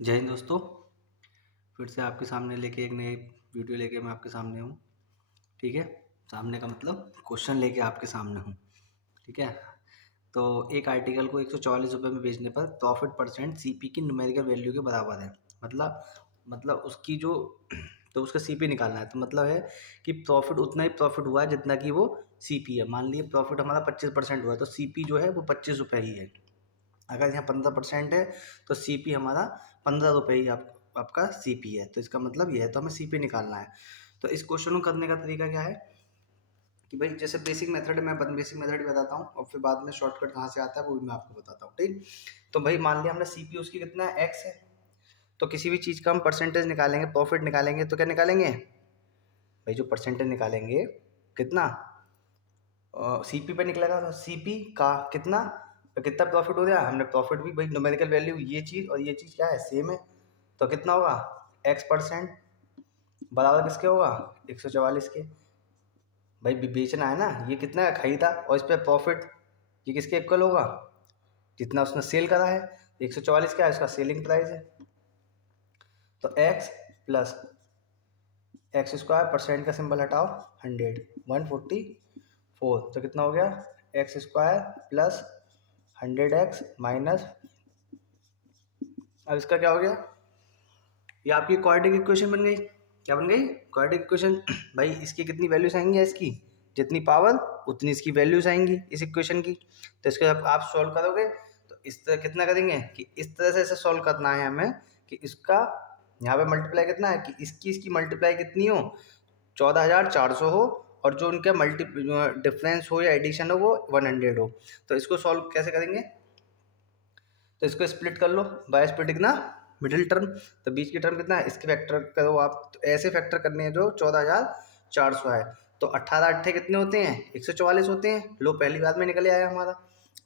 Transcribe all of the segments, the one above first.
जय हिंद दोस्तों। फिर से आपके सामने लेके एक नई वीडियो लेके मैं आपके सामने हूँ। ठीक है, सामने का मतलब क्वेश्चन लेके आपके सामने हूँ। ठीक है, तो एक आर्टिकल को 144 रुपये में बेचने पर प्रॉफिट परसेंट सीपी की न्यूमेरिकल वैल्यू के बराबर है। मतलब उसकी जो तो उसका सीपी निकालना है। तो मतलब है कि प्रॉफिट उतना ही प्रॉफिट हुआ है जितना कि वो सीपी है। मान लीजिए प्रॉफिट हमारा 25% हुआ है, तो सीपी जो है वो 25 रुपये ही है। अगर यहाँ 15% है तो सीपी हमारा 15 रुपये ही आपका सीपी है। तो इसका मतलब ये है, तो हमें सीपी निकालना है। तो इस क्वेश्चन को करने का तरीका क्या है कि भाई जैसे बेसिक मेथड मैं बेसिक मेथड बताता हूँ और फिर बाद में शॉर्टकट कहाँ से आता है वो भी मैं आपको बताता हूँ। ठीक, तो भाई मान लिया हमने सीपी उसकी कितना है, एक्स है। तो किसी भी चीज़ का हम परसेंटेज निकालेंगे, प्रॉफिट निकालेंगे, तो क्या निकालेंगे भाई, जो परसेंटेज निकालेंगे कितना सीपी पे निकलेगा, तो सीपी का कितना, तो कितना प्रॉफिट हो गया। हमने प्रॉफिट भी भाई न्यूमेरिकल वैल्यू ये चीज़ और ये चीज़ क्या है, सेम है। तो कितना होगा, x% बराबर किसके होगा, 144 के। भाई बेचना है ना, ये कितना है खरीदा, और इस पर प्रॉफिट ये किसके इक्वल होगा, जितना उसने सेल करा है। 144 क्या है, उसका सेलिंग प्राइस है। तो x plus x square, percent का सिंबल हटाओ, 100 144, तो कितना हो गया, x square plus 100x minus, अब इसका क्या हो गया, ये आपकी क्वाड्रेटिक इक्वेशन बन गई। क्या बन गई, क्वाड्रेटिक इक्वेशन। भाई इसकी कितनी वैल्यूज आएंगी, इसकी जितनी पावर उतनी इसकी वैल्यूज आएंगी इस इक्वेशन की। तो इसको जब आप सॉल्व करोगे तो इस तरह कितना करेंगे कि इस तरह से इसे सॉल्व करना है हमें कि इसका यहाँ पे मल्टीप्लाई कितना है कि इसकी मल्टीप्लाई कितनी हो, 14,400 हो, और जो उनका डिफरेंस हो या एडिशन हो वो 100 हो। तो इसको सॉल्व कैसे करेंगे, तो इसको स्प्लिट कर लो, बाय स्प्लिटिंग ना मिडिल टर्म। तो बीच की टर्म कितना है, इसके फैक्टर करो आप। तो ऐसे फैक्टर करने हैं जो 14,400 है। तो 18 अट्ठे कितने होते हैं, 144 होते हैं। लो पहली बात में निकल आया हमारा।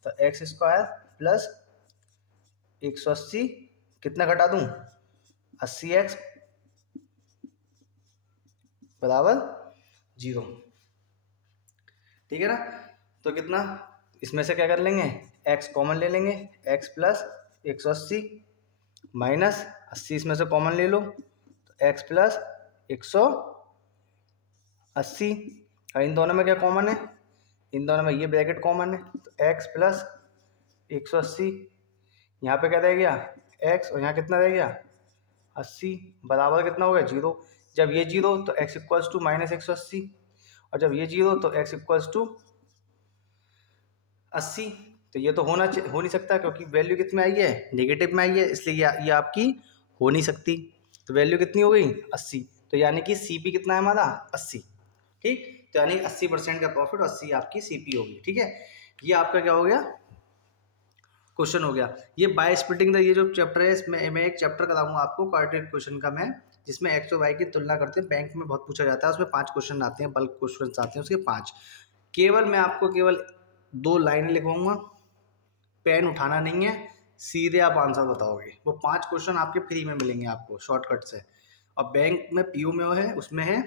तो एक्स स्क्वायर प्लस 180, कितना घटा दूं, 80x बराबर 0। ठीक है ना, तो कितना, इसमें से क्या कर लेंगे, x कॉमन ले लेंगे, x प्लस 180 माइनस 80 इसमें से कॉमन ले लो, तो x प्लस 180। और इन दोनों में क्या कॉमन है, इन दोनों में ये ब्रैकेट कॉमन है। तो x प्लस 180, यहाँ पे क्या रह गया x, और यहाँ कितना रह गया 80, बराबर कितना हो गया 0। जब ये 0 तो x इक्वल्स टू माइनस 180, और जब ये 0 तो x इक्वल्स टू 80। तो ये तो हो नहीं सकता, क्योंकि वैल्यू कितने आई है, नेगेटिव में आई है, इसलिए ये आपकी हो नहीं सकती। तो वैल्यू कितनी हो गई 80। तो यानी कि सीपी कितना है हमारा 80। ठीक, तो यानी 80% का प्रॉफिट, 80 आपकी सीपी होगी। ठीक है, ये आपका क्या हो गया, क्वेश्चन हो गया। ये बाय स्प्लिटिंग द, ये जो चैप्टर है इसमें मैं एक चैप्टर कराऊंगा आपको क्वाड्रेटिक क्वेश्चन का, मैं जिसमें एक्स और वाई की तुलना करते हैं। बैंक में बहुत पूछा जाता है, उसमें 5 क्वेश्चन आते हैं, बल्क क्वेश्चन आते हैं उसके 5। केवल मैं आपको केवल 2 लाइनें लिखवाऊंगा, पेन उठाना नहीं है, सीधे आप आंसर बताओगे। वो 5 क्वेश्चन आपके फ्री में मिलेंगे आपको शॉर्टकट से। और बैंक में पीयू में है, उसमें है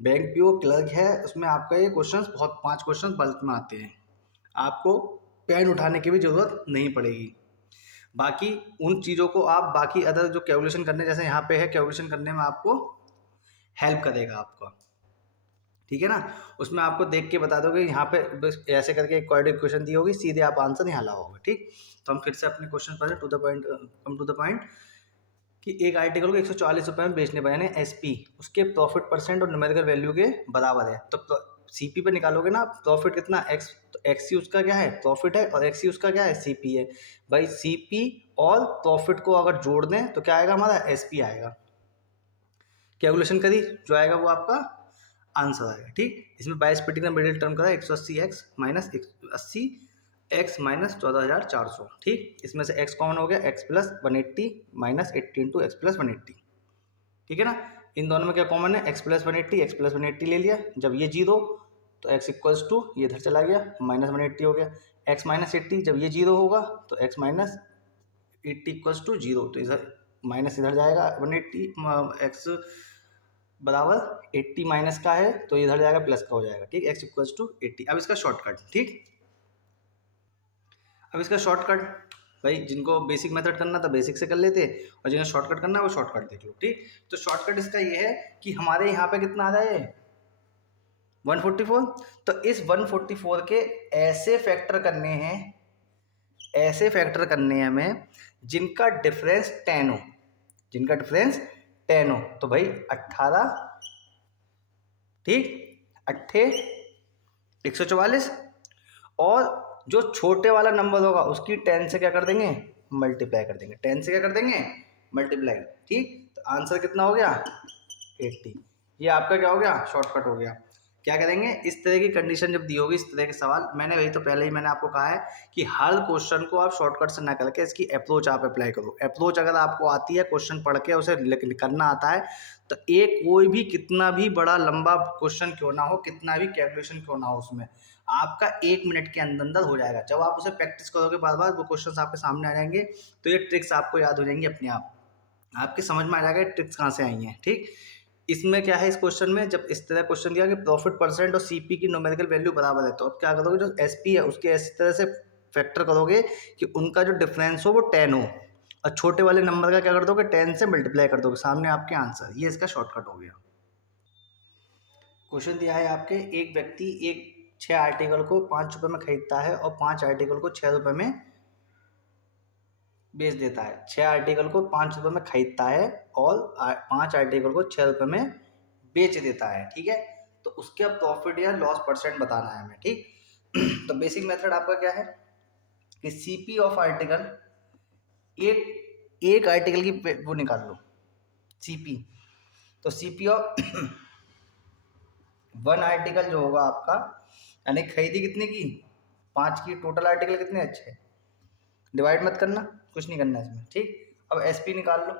बैंक पीओ क्लर्क है, उसमें आपका ये क्वेश्चन बहुत 5 क्वेश्चन बल्क में आते हैं। आपको पेन उठाने की भी जरूरत नहीं पड़ेगी। बाकी उन चीज़ों को आप बाकी अदर जो कैलकुलेशन करने, जैसे यहाँ पे है कैलकुलेशन करने में आपको हेल्प करेगा आपका। ठीक है ना, उसमें आपको देख के बता दोगे यहाँ पे बस ऐसे करके एक क्वाड्रेटिक क्वेश्चन दी होगी, सीधे आप आंसर यहाँ लाओगे। ठीक, तो हम फिर से अपने क्वेश्चन पर to the point, come to the point, कि एक आर्टिकल को 144 रुपये में बेचने पर यानी एसपी उसके प्रॉफिट परसेंट और न्यूमेरिकल वैल्यू के बराबर है। तो सीपी पे निकालोगे ना प्रॉफिट कितना, एक्स, तो एक्सी उसका क्या है प्रॉफिट है, और एक्सी उसका क्या है सीपी है। भाई सीपी और प्रॉफिट को अगर जोड़ दें तो क्या आएगा हमारा एसपी आएगा। कैलकुलेशन करी जो आएगा वो आपका आंसर आएगा। ठीक, इसमें बाय स्प्लिटिंग का मिडिल टर्म करा 180 एक्स माइनस 80 एक्स माइनस 14,400। ठीक, इसमें से x कॉमन हो गया, x plus 180 minus 80 into x plus 180। ठीक है ना, इन दोनों में क्या कॉमन है, x प्लस 180, एक्स प्लस 180 ले लिया। जब ये 0 तो x इक्वल्स टू ये इधर चला गया, माइनस 180 हो गया। x माइनस 80, जब ये 0 होगा तो x माइनस 80 इक्वल्स टू 0, तो इधर माइनस इधर जाएगा 180, x बराबर 80 माइनस का है तो इधर जाएगा प्लस का हो जाएगा। ठीक, x इक्वल्स टू 80। अब इसका शॉर्टकट, ठीक, अब इसका शॉर्टकट भाई जिनको बेसिक मेथड करना था बेसिक से कर लेते, और जिन्हें शॉर्टकट करना है वो शॉर्टकट देख लो। ठीक, तो शॉर्टकट इसका ये है कि हमारे यहाँ पे कितना आ रहा है 144, तो इस 144 के ऐसे फैक्टर करने हैं, ऐसे फैक्टर करने हैं हमें जिनका डिफरेंस 10 हो, जिनका डिफरेंस 10 हो। तो भाई 18, ठीक, 8 144, और जो छोटे वाला नंबर होगा उसकी 10 से क्या कर देंगे, मल्टीप्लाई कर देंगे, 10 से क्या कर देंगे, मल्टीप्लाई। ठीक, तो आंसर कितना हो गया 80। ये आपका क्या हो गया, शॉर्टकट हो गया। क्या करेंगे, इस तरह की कंडीशन जब दी होगी, इस तरह के सवाल, मैंने वही तो पहले ही मैंने आपको कहा है कि हर क्वेश्चन को आप शॉर्टकट से ना करके इसकी अप्रोच आप अप्लाई करो। अप्रोच अगर आपको आती है, क्वेश्चन पढ़ के उसे करना आता है, तो एक कोई भी कितना भी बड़ा लंबा क्वेश्चन क्यों ना हो, कितना भी कैलकुलेशन क्यों ना हो, उसमें आपका 1 मिनट के अंदर अंदर हो जाएगा। जब आप उसे प्रैक्टिस करोगे बार बार, वो क्वेश्चन आपके सामने आ जाएंगे, तो ये ट्रिक्स आपको याद हो जाएंगी अपने आप, आपके समझ में आ जाएगा ट्रिक्स कहाँ से आई हैं। ठीक, इसमें क्या है, इस क्वेश्चन में जब इस तरह क्वेश्चन दिया कि प्रॉफिट परसेंट और सीपी की न्यूमेरिकल वैल्यू बराबर है, तो अब क्या करोगे, जो एसपी है उसके इस तरह से फैक्टर करोगे कि उनका जो डिफरेंस हो वो 10 हो, और छोटे वाले नंबर का क्या कर दोगे, 10 से मल्टीप्लाई कर दोगे, सामने आपके आंसर। ये इसका शॉर्टकट हो गया। क्वेश्चन दिया है आपके, एक व्यक्ति 6 आर्टिकल को 5 रुपये में खरीदता है और 5 आर्टिकल को 6 रुपये में बेच देता है। 6 आर्टिकल को 5 रुपये में खरीदता है और 5 आर्टिकल को 6 रुपये में बेच देता है। ठीक है, तो उसका प्रॉफिट या लॉस परसेंट बताना है हमें। ठीक, तो बेसिक मेथड आपका क्या है कि सीपी ऑफ आर्टिकल, एक आर्टिकल की वो निकाल लो सीपी, तो सीपी ऑफ 1 आर्टिकल जो होगा आपका, यानी खरीदी कितने की, 5 की, टोटल आर्टिकल कितने अच्छे, डिवाइड मत करना, कुछ नहीं करना इसमें। ठीक, अब एसपी निकाल लो,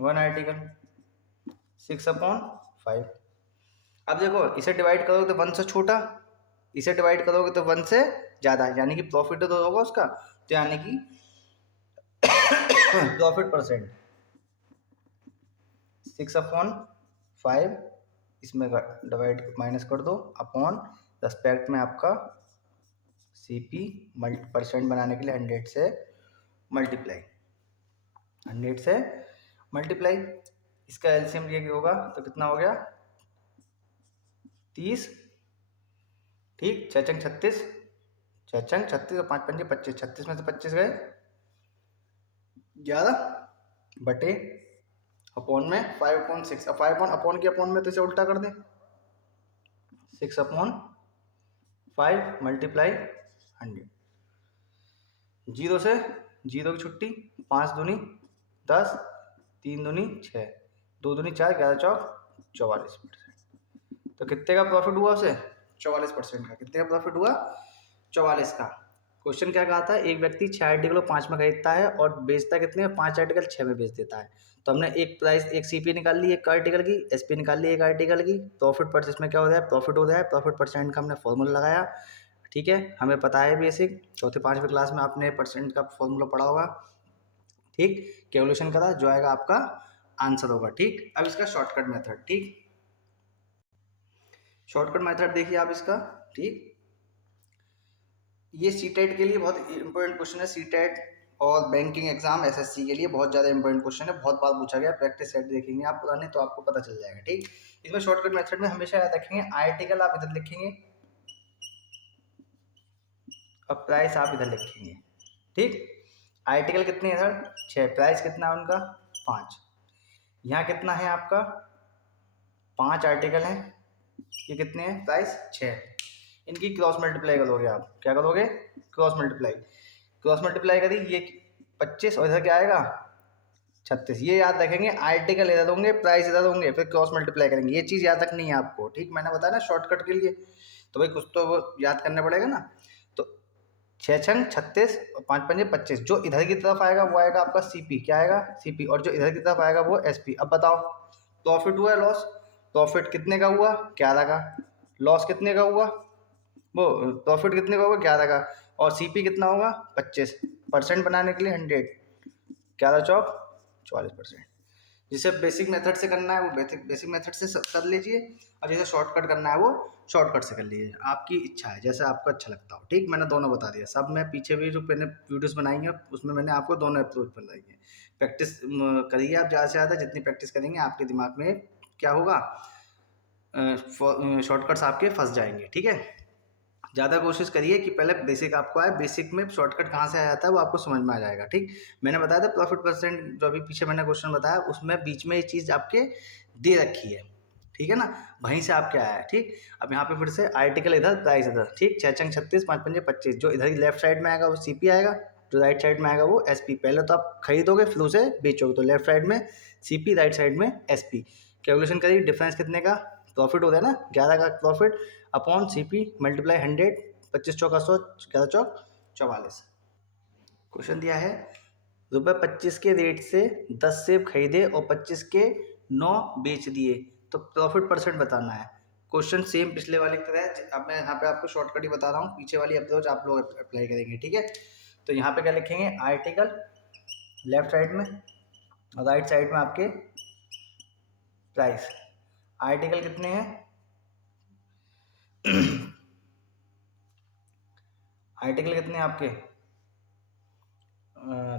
1 आर्टिकल 6/5। अब देखो इसे डिवाइड करोगे तो 1 से छोटा, इसे डिवाइड करोगे तो 1 से ज़्यादा, यानी कि प्रॉफिट तो होगा उसका, तो यानी कि प्रॉफिट परसेंट 6/5, इसमें डिवाइड माइनस कर दो, अपॉन रेस्पेक्ट में आपका सीपी परसेंट बनाने के लिए 100 से मल्टीप्लाई, 100 से मल्टीप्लाई, इसका एलसीएम ये होगा तो कितना हो गया 30। ठीक, 6 छंग 36, 6 छंग 36 और 5 पंजे 25, 36 में से 25 गए 11 बटे अपॉन में 5/6, अब 5 अपॉन की अपॉन में तो इसे उल्टा कर दें, 6/5 मल्टीप्लाई 100, 0 से 0 की छुट्टी, 5 दूनी 10, 3 दूनी 6, 2 दूनी 4, 11 चौक 44%। तो कितने का प्रॉफिट हुआ उसे, 44% का। कितने का प्रॉफिट हुआ, 44 का। क्वेश्चन क्या कहा था, एक व्यक्ति 6 आर्टिकल 5 में खरीदता है और बेचता कितने, 5 आर्टिकल 6 में बेच देता है। तो हमने एक प्राइस, एक सीपी निकाल ली एक आर्टिकल की, एसपी निकाल ली एक आर्टिकल की, प्रॉफिट परसेंट में क्या हो रहा है, प्रॉफिट हो रहा है, प्रॉफिट परसेंट का हमने फॉर्मूला लगाया। ठीक है, हमें पता है बेसिक, चौथे 5वीं क्लास में आपने परसेंट का फॉर्मूला पढ़ा होगा। ठीक, कैलकुलेशन करा, जो आएगा आपका आंसर होगा। ठीक, अब इसका शॉर्टकट मेथड, ठीक, शॉर्टकट मेथड देखिए आप इसका। ठीक, ये सीटेट के लिए बहुत इंपॉर्टेंट क्वेश्चन है, सीटेट और बैंकिंग एग्जाम एसएससी के लिए बहुत ज़्यादा इंपॉर्टेंट क्वेश्चन है, बहुत बार पूछा गया। प्रैक्टिस सेट देखेंगे आप पुराने तो आपको पता चल जाएगा। ठीक, इसमें शॉर्टकट मेथड में हमेशा याद रखेंगे, आर्टिकल आप इधर लिखेंगे और प्राइस आप इधर लिखेंगे। ठीक, आर्टिकल कितने इधर 6, प्राइस कितना है उनका 5, यहाँ कितना है आपका 5 आर्टिकल हैं, ये कितने हैं प्राइस 6, इनकी क्रॉस मल्टीप्लाई करोगे आप, क्या करोगे क्रॉस मल्टीप्लाई, क्रॉस मल्टीप्लाई करी, ये 25 और इधर क्या आएगा 36। ये याद रखेंगे, आर्टिकल इधर होंगे प्राइस इधर होंगे, फिर क्रॉस मल्टीप्लाई करेंगे, ये चीज़ याद रखनी है आपको। ठीक, मैंने बताया ना शॉर्टकट के लिए, तो भाई कुछ तो वो याद करना पड़ेगा ना। तो 6 छंग 36 और 5 पंजे 25, जो इधर की तरफ आएगा वो आएगा आपका सीपी, क्या आएगा सीपी, और जो इधर की तरफ आएगा वो एसपी। अब बताओ प्रॉफिट हुआ लॉस, प्रॉफिट कितने का हुआ 11 का, लॉस कितने का हुआ, वो प्रॉफिट कितने का होगा 11 का, और सीपी कितना होगा 25, परसेंट बनाने के लिए 100, 11 चौक 44%। जिसे बेसिक मेथड से करना है वो बेसिक मेथड से कर लीजिए, और जिसे शॉर्टकट करना है वो शॉर्टकट से कर लीजिए, आपकी इच्छा है जैसे आपको अच्छा लगता हो। ठीक, मैंने दोनों बता दिया सब। मैं पीछे भी जो मैंने वीडियोस बनाई हैं उसमें मैंने आपको दोनों अप्रोच बताई है। प्रैक्टिस करिए आप ज़्यादा से ज़्यादा, जितनी प्रैक्टिस करेंगे आपके दिमाग में क्या होगा, शॉर्टकट्स आपके फंस जाएंगे। ठीक है, ज़्यादा कोशिश करिए कि पहले बेसिक आपको आए, बेसिक में शॉर्टकट कहाँ से आ जाता है वो आपको समझ में आ जाएगा। ठीक, मैंने बताया था प्रॉफिट परसेंट, जो अभी पीछे मैंने क्वेश्चन बताया उसमें बीच में ये चीज़ आपके दे रखी है। ठीक है ना, वहीं से आपके आया है। ठीक, अब यहाँ पे फिर से आर्टिकल इधर, प्राइस इधर। ठीक, 6 छंग 36, 5 पंजे 25, जो इधर लेफ्ट साइड में आएगा वो सीपी आएगा, जो राइट साइड में आएगा वो एसपी। पहले तो आप खरीदोगे फिर उसे बेचोगे, तो लेफ्ट साइड में सीपी, राइट साइड में एसपी। कैलकुलेशन करिए, डिफरेंस कितने का प्रॉफिट होता है ना, 11 का प्रॉफिट अपॉन सीपी मल्टीप्लाई 100, 25 चौका 100, 11 चौक 44। क्वेश्चन दिया है ₹25 के रेट से 10 सेब खरीदे और 25 के 9 बेच दिए, तो प्रॉफिट परसेंट बताना है। क्वेश्चन सेम पिछले वाले की तरह है। अब मैं यहाँ पे आपको शॉर्टकट ही बता रहा हूँ, पीछे वाली अप्रोच आप लोग अप्लाई करेंगे। ठीक है, तो यहाँ पे क्या लिखेंगे, आर्टिकल लेफ्ट साइड में और राइट साइड में आपके प्राइस। आर्टिकल कितने हैं आर्टिकल कितने हैं आपके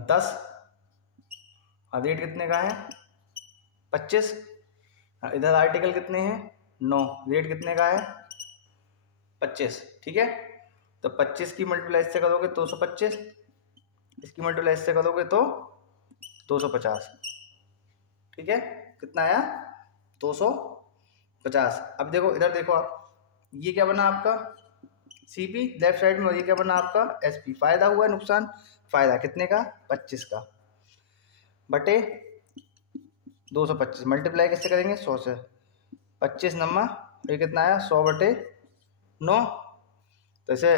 10, और रेट कितने का है 25। इधर आर्टिकल कितने हैं 9, रेट कितने का है 25। ठीक है, तो 25 की मल्टीप्लाई से करोगे 225, इसकी मल्टीप्लाई से करोगे तो 250। ठीक है, कितना आया 250। अब देखो इधर देखो आप, ये क्या बना आपका सीपी लेफ्ट साइड में, और ये क्या बना आपका एसपी। फायदा हुआ नुकसान, फायदा कितने का 25 का, बटे 225, मल्टीप्लाई किससे करेंगे 100 से। 25 नम्मा, ये कितना आया 100/9, तो इसे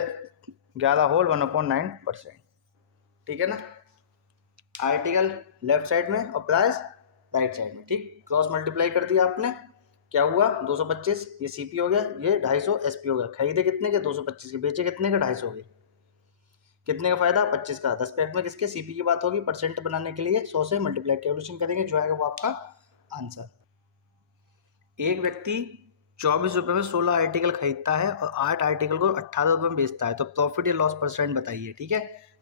11 होल 1/9%। ठीक है ना, आर्टिकल लेफ्ट साइड में और प्राइस राइट साइड में। ठीक, क्रॉस मल्टीप्लाई कर दिया आपने, क्या हुआ 225, ये सीपी हो गया, ये 250 एसपी हो गया। खरीदे कितने के 225 के, बेचे कितने के 250 के। कितने का फायदा 25 का। 10 पैक में किसके सीपी की बात होगी, परसेंट बनाने के लिए 100 से मल्टीप्लाई कैलकुलेशन करेंगे, जो आएगा वो आपका आंसर। एक व्यक्ति 24 रुपये में 16 आर्टिकल खरीदता है और 8 आर्टिकल को 18 रुपये में बेचता है, तो प्रॉफिट या लॉस परसेंट बताइए। ठीक है,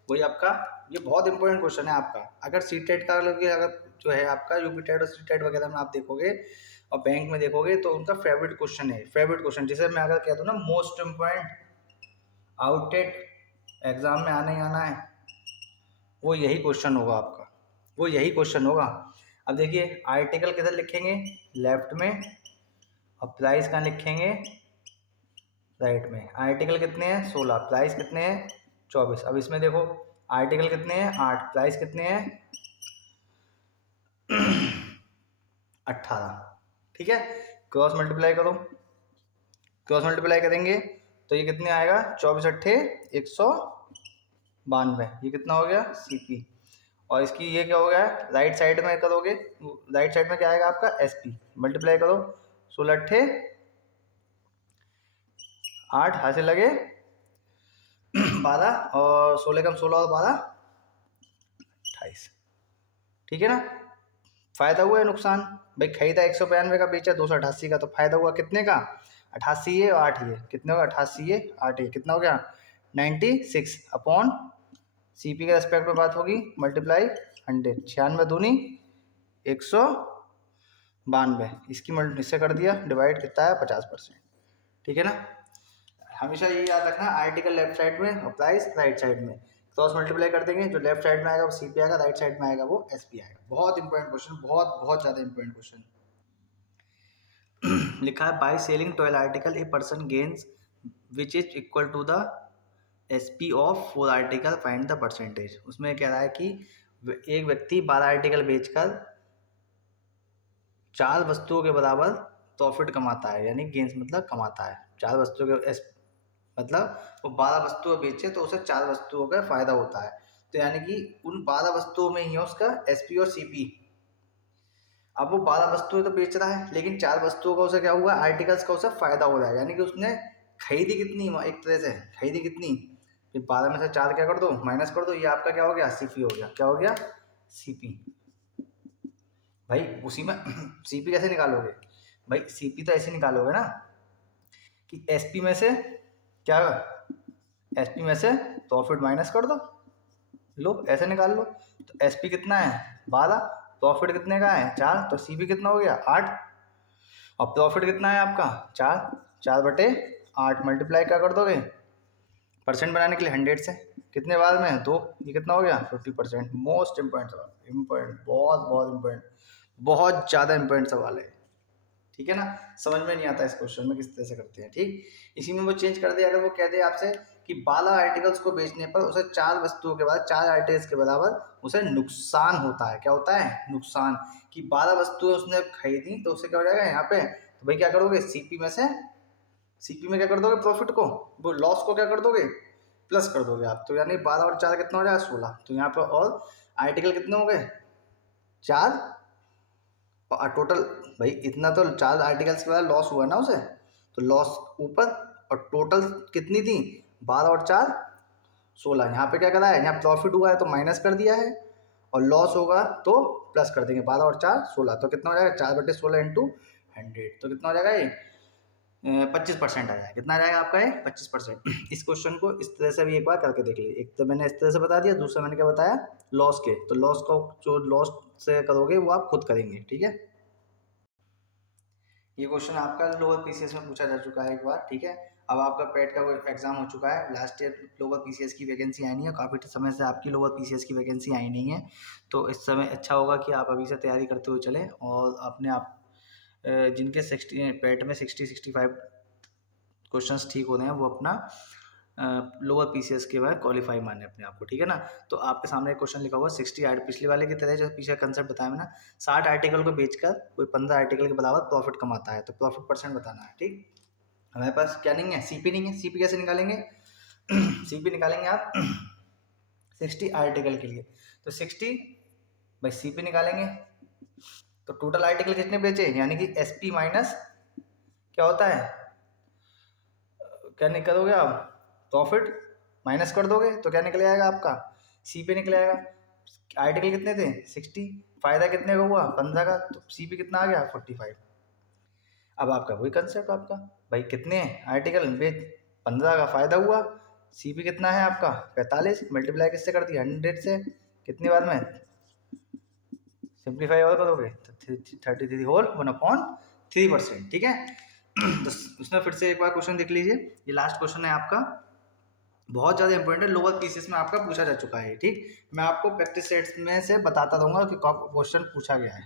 वही आपका, ये बहुत इंपॉर्टेंट क्वेश्चन है आपका। अगर सी टेट का अगर जो है आपका यूपी टेट और सी टेट वगैरह में आप देखोगे और बैंक में देखोगे तो उनका फेवरेट क्वेश्चन है, फेवरेट क्वेश्चन। जैसे मैं अगर कह दूँ ना मोस्ट इम्पॉर्टेंट आउटेड एग्जाम में आना ही आना है, वो यही क्वेश्चन होगा आपका, वो यही क्वेश्चन होगा। अब देखिए आर्टिकल किधर लिखेंगे लेफ्ट में, और प्राइस कहाँ लिखेंगे राइट में। आर्टिकल कितने हैं 16, प्राइस कितने हैं 24। अब इसमें देखो आर्टिकल कितने हैं 8, प्राइस कितने हैं 18। ठीक है, क्रॉस मल्टीप्लाई करो, क्रॉस मल्टीप्लाई करेंगे तो ये कितने आएगा 24 अट्ठे 192, ये कितना हो गया सीपी। और इसकी ये क्या हो गया राइट साइड में करोगे, राइट साइड में क्या आएगा आपका एसपी। मल्टीप्लाई करो 16 अट्ठे 8, हाथ से लगे 12, और 16 कम 16 और 12 28। ठीक है ना, फायदा हुआ है नुकसान, भाई खरीदा 192 का, बेचा 288 का, तो फायदा हुआ कितने का 88 ये और 8 ये, कितने होगा 88 ये 8 ये, कितना हो गया 96 अपॉन सीपी के रेस्पेक्ट में बात होगी मल्टीप्लाई 100, 96 दूनी 192, इसकी इससे कर दिया डिवाइड, कितना है 50%। ठीक है ना, हमेशा ये याद रखना आर्टिकल लेफ्ट साइड में और प्राइस राइट साइड में। क्रॉस मल्टीप्लाई कर देंगे, जो लेफ्ट साइड में आएगा वो सीपी आएगा, राइट साइड में आएगा वो एसपी आएगा। बहुत इंपॉर्टेंट क्वेश्चन, बहुत बहुत ज़्यादा इंपॉर्टेंट क्वेश्चन। लिखा है by selling 12 article a person gains which is equal to the SP of 4 article, find the percentage. उसमें कह रहा है कि एक व्यक्ति 12 आर्टिकल बेचकर 4 वस्तुओं के बराबर प्रॉफिट कमाता है, यानी गेंस मतलब कमाता है। 4 वस्तुओं के मतलब वो 12 वस्तुएं बेचे तो उसे 4 वस्तुओं का फायदा होता है, तो यानी कि उन 12 वस्तुओं में ही है उसका एसपी और सीपी। अब वो 12 वस्तुएं तो बेच रहा है, लेकिन 4 वस्तुओं का उसे क्या हुआ आर्टिकल्स का उसे फायदा हो रहा है, यानी कि उसने खरीदी कितनी, एक तरह से खरीदी कितनी, फिर 12 में से 4 क्या कर दो माइनस कर दो, ये आपका क्या हो गया सीपी हो गया, क्या हो गया सीपी। भाई उसी में सीपी कैसे निकालोगे? भाई सीपी तो ऐसे निकालोगे ना कि एसपी में से क्या, एसपी में से प्रॉफिट माइनस कर दो, लो ऐसे निकाल लो। तो एसपी कितना है 12, प्रॉफिट कितने का है 4, तो सीपी कितना हो गया 8, और प्रॉफिट कितना है आपका 4, 4/8 मल्टीप्लाई क्या कर दोगे परसेंट बनाने के लिए 100 से, कितने बाद में 2, ये कितना हो गया 50%। मोस्ट इम्पोर्टेंट सवाल, इम्पोर्टेंट, बहुत बहुत इम्पोर्टेंट, बहुत ज़्यादा इम्पोर्टेंट सवाल है, ठीक है ना। समझ में नहीं आता इस क्वेश्चन में किस तरह से करते हैं, ठीक। इसी में वो चेंज कर दे, अगर वो कह दे आपसे कि 12 आर्टिकल्स को बेचने पर उसे 4 वस्तुओं के बाद 4 आर्टिकल्स के बराबर उसे नुकसान होता है, क्या होता है नुकसान, कि 12 वस्तुएं उसने खरीदी तो उसे क्या हो जाएगा यहाँ पे, तो भाई क्या करोगे सीपी में से, सीपी में क्या कर दोगे प्रॉफिट को, वो लॉस को क्या कर दोगे प्लस कर दोगे आप, तो यानी 12 और 4 कितना हो जाएगा 16, तो यहाँ पे और आर्टिकल कितने हो गए 4, और टोटल भाई इतना तो 4 आर्टिकल्स के बाद लॉस हुआ ना उसे, तो लॉस ऊपर, और टोटल कितनी थी 12 और 4 16, यहाँ पे क्या करा है, यहाँ प्रॉफिट हुआ है तो माइनस कर दिया है, और लॉस होगा तो प्लस कर देंगे, 12 और 4 16, तो कितना हो जाएगा 4/16 इंटू 100, तो कितना हो जाएगा ये 25% आ जाएगा, कितना आ जाएगा आपका ये 25%। इस क्वेश्चन को इस तरह से भी एक बार करके देख लीजिए, एक तो मैंने इस तरह से बता दिया, दूसरा मैंने क्या बताया लॉस के, तो लॉस को जो लॉस से करोगे वो आप खुद करेंगे, ठीक है। ये क्वेश्चन आपका लोअर पीसीएस में पूछा जा चुका है एक बार, ठीक है। अब आपका पेट का एग्जाम हो चुका है, लास्ट ईयर लोअर पीसीएस की वैकेंसी आई नहीं है, काफ़ी समय से आपकी लोअर पीसीएस की वैकेंसी आई नहीं है, तो इस समय अच्छा होगा कि आप अभी से तैयारी करते हुए चलें, और अपने आप जिनके 60 पेट में 60-65 क्वेश्चंस ठीक हो रहे हैं वो अपना लोअर पीसीएस के बाद क्वालिफाई माने अपने आप को, ठीक है ना। तो आपके सामने एक क्वेश्चन लिखा हुआ 60 पिछले वाले की तरह, जो पीछे कंसेप्ट बताया मैंने, 60 आर्टिकल को बेचकर कोई 15 आर्टिकल के बराबर प्रॉफिट कमाता है, तो प्रॉफिट परसेंट बताना है, ठीक। हमारे पास क्या नहीं है सीपी नहीं है, सीपी कैसे निकालेंगे सीपी निकालेंगे आप 60 आर्टिकल के लिए, तो 60 बाई सीपी निकालेंगे, तो टोटल आर्टिकल कितने बेचे, यानी कि एसपी माइनस क्या होता है, क्या निकलोगे आप प्रॉफिट माइनस कर दोगे तो क्या निकल आएगा आपका सी पे निकल आएगा। आर्टिकल कितने थे 60, फायदा कितने का हुआ 15 का, तो सी पे कितना आ गया 45। अब आपका वही कंसेप्ट आपका, भाई कितने आर्टिकल बेच 15 का फायदा हुआ, सी पे कितना है आपका 45, मल्टीप्लाई किससे कर दिया 100 से, कितनी बार में सिंप्लीफाई और करोगे तो 33 होल 1/3%, ठीक है। तो उसमें फिर से एक बार क्वेश्चन देख लीजिए, ये लास्ट क्वेश्चन है आपका, बहुत ज़्यादा इंपॉर्टेंट है, लोअर पीसीएस में आपका पूछा जा चुका है, ठीक। मैं आपको प्रैक्टिस सेट्स में से बताता रहूँगा कि कब क्वेश्चन पूछा गया है,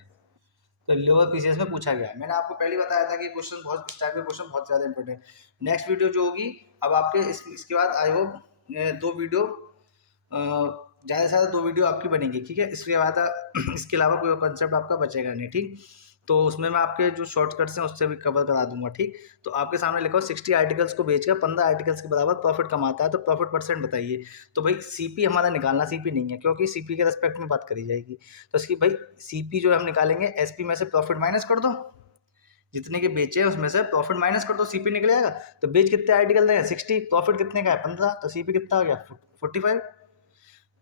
तो लोअर पीसीएस में पूछा गया है, मैंने आपको पहले बताया था कि क्वेश्चन बहुत इस टाइप के क्वेश्चन बहुत ज़्यादा इंपॉर्टेंट है। नेक्स्ट वीडियो जो होगी अब आपके इसके बाद आई होप 2 वीडियो, ज़्यादा से ज़्यादा 2 वीडियो आपकी बनेगी, ठीक है। इसके बाद इसके अलावा कोई कंसेप्ट आपका बचेगा नहीं, ठीक। तो उसमें मैं आपके जो शॉर्टकट्स हैं उससे भी कवर करा दूंगा, ठीक। तो आपके सामने लिखा हो 60 आर्टिकल्स को बेचकर 15 आर्टिकल्स के बराबर प्रॉफिट कमाता है, तो प्रॉफिट परसेंट बताइए। तो भाई सीपी हमारा निकालना सीपी नहीं है, क्योंकि सीपी के रेस्पेक्ट में बात करी जाएगी, तो इसकी भाई सीपी जो हम निकालेंगे एसपी में से प्रॉफिट माइनस कर दो, जितने के बेचे हैं उसमें से प्रॉफिट माइनस कर दो, सीपी निकल आएगा। तो बेच कितने आर्टिकल हैं 60, प्रॉफिट कितने का है 15, तो सीपी कितना आ गया 45।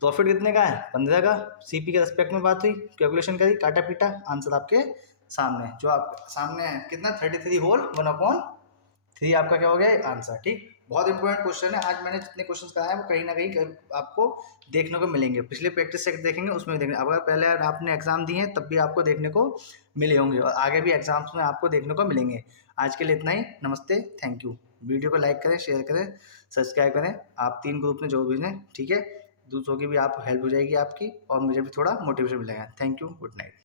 प्रॉफिट कितने का है 15 का, सीपी के रेस्पेक्ट में बात हुई, कैलकुलेशन करी, काटा पीटा, आंसर आपके सामने, जो आपके सामने है कितना 33 होल 1/3 आपका क्या हो गया आंसर, ठीक। बहुत इंपॉर्टेंट क्वेश्चन है, आज मैंने जितने क्वेश्चन कराए हैं वो कहीं ना कहीं आपको देखने को मिलेंगे, पिछले प्रैक्टिस सेट देखेंगे उसमें देखेंगे, अगर पहले आपने एग्जाम दिए हैं तब भी आपको देखने को मिले होंगे, और आगे भी एग्जाम्स में आपको देखने को मिलेंगे। आज के लिए इतना ही, नमस्ते, थैंक यू। वीडियो को लाइक करें, शेयर करें, सब्सक्राइब करें, आप 3 ग्रुप में जो भी हैं, ठीक है। दूसरों की भी आप हेल्प हो जाएगी आपकी, और मुझे भी थोड़ा मोटिवेशन मिलेगा। Thank you, good night.